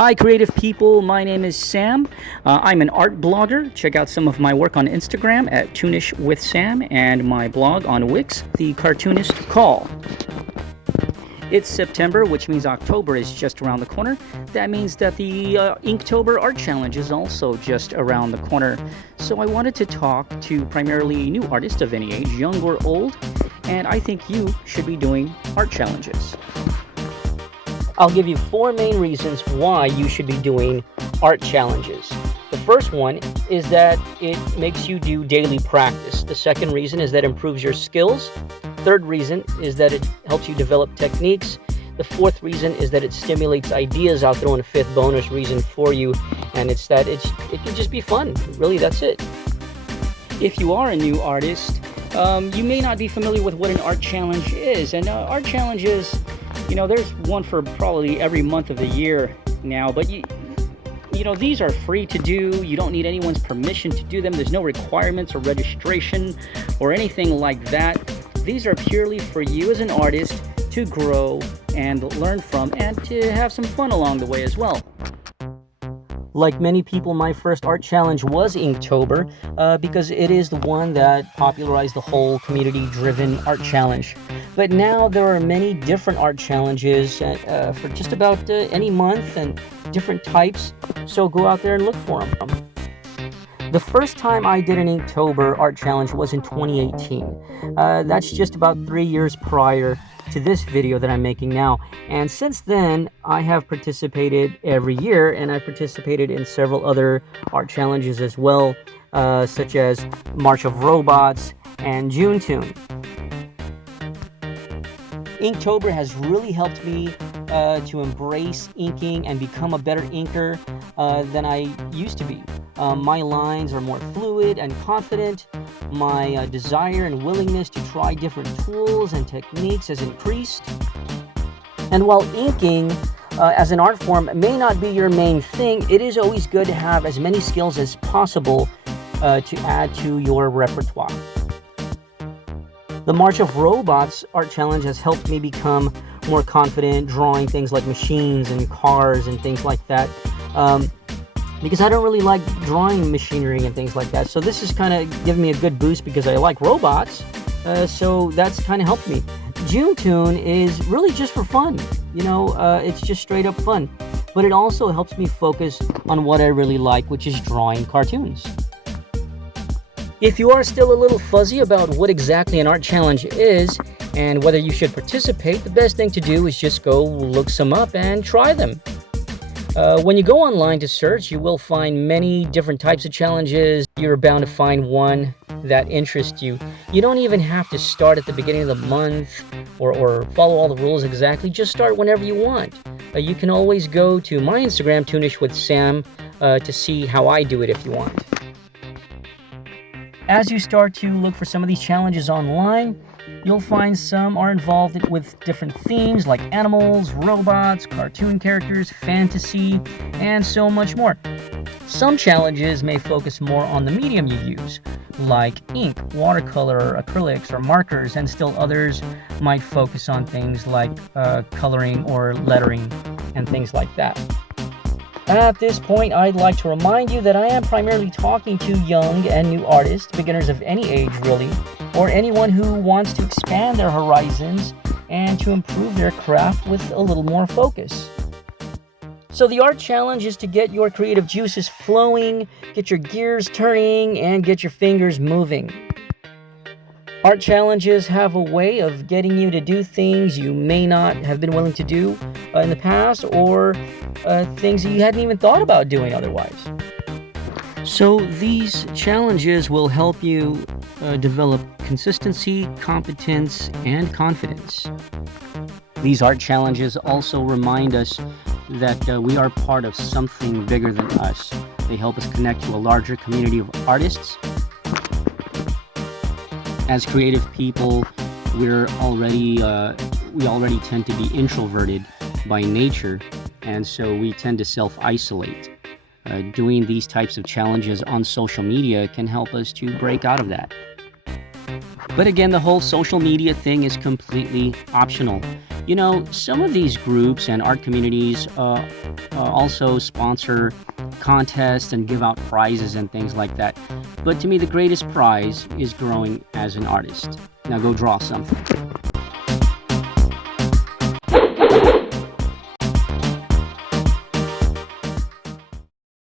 Hi, creative people. My name is Sam. I'm an art blogger. Check out some of my work on Instagram at Toonish with Sam and my blog on Wix, The Cartoonist Call. It's September, which means October is just around the corner. That means that the Inktober Art Challenge is also just around the corner. So I wanted to talk to primarily new artists of any age, young or old, and I think you should be doing art challenges. I'll give you 4 main reasons why you should be doing art challenges. The first one is that it makes you do daily practice. The second reason is that it improves your skills. Third reason is that it helps you develop techniques. The fourth reason is that it stimulates ideas. I'll throw in a fifth bonus reason for you, and it's that it can just be fun. Really, that's it. If you are a new artist, you may not be familiar with what an art challenge is. And art challenges, there's one for probably every month of the year now, but these are free to do. You don't need anyone's permission to do them. There's no requirements or registration or anything like that. These are purely for you as an artist to grow and learn from and to have some fun along the way as well. Like many people, my first art challenge was Inktober because it is the one that popularized the whole community-driven art challenge. But now there are many different art challenges for just about any month and different types, so go out there and look for them. The first time I did an Inktober art challenge was in 2018. That's just about 3 years prior to this video that I'm making now. And since then, I have participated every year, and I've participated in several other art challenges as well, such as March of Robots and June Tune. Inktober has really helped me to embrace inking and become a better inker than I used to be. My lines are more fluid and confident. My desire and willingness to try different tools and techniques has increased. And while inking as an art form may not be your main thing, it is always good to have as many skills as possible to add to your repertoire. The March of Robots art challenge has helped me become more confident drawing things like machines and cars and things like that. Because I don't really like drawing machinery and things like that. So this is kind of giving me a good boost because I like robots. So that's kind of helped me. June Tune is really just for fun. It's just straight up fun. But it also helps me focus on what I really like, which is drawing cartoons. If you are still a little fuzzy about what exactly an art challenge is and whether you should participate, the best thing to do is just go look some up and try them. When you go online to search, you will find many different types of challenges. You're bound to find one that interests you. You don't even have to start at the beginning of the month or follow all the rules exactly. Just start whenever you want. You can always go to my Instagram, Toonish with Sam, to see how I do it if you want. As you start to look for some of these challenges online, you'll find some are involved with different themes like animals, robots, cartoon characters, fantasy, and so much more. Some challenges may focus more on the medium you use, like ink, watercolor, acrylics, or markers, and still others might focus on things like coloring or lettering and things like that. At this point, I'd like to remind you that I am primarily talking to young and new artists, beginners of any age really, or anyone who wants to expand their horizons and to improve their craft with a little more focus. So the art challenge is to get your creative juices flowing, get your gears turning, and get your fingers moving. Art challenges have a way of getting you to do things you may not have been willing to do in the past, or things that you hadn't even thought about doing otherwise. So these challenges will help you develop consistency, competence, and confidence. These art challenges also remind us that we are part of something bigger than us. They help us connect to a larger community of artists. As creative people, we already tend to be introverted by nature, and so we tend to self-isolate. Doing these types of challenges on social media can help us to break out of that. But again, the whole social media thing is completely optional. You know, some of these groups and art communities also sponsor contests and give out prizes and things like that. But to me, the greatest prize is growing as an artist. Now go draw something.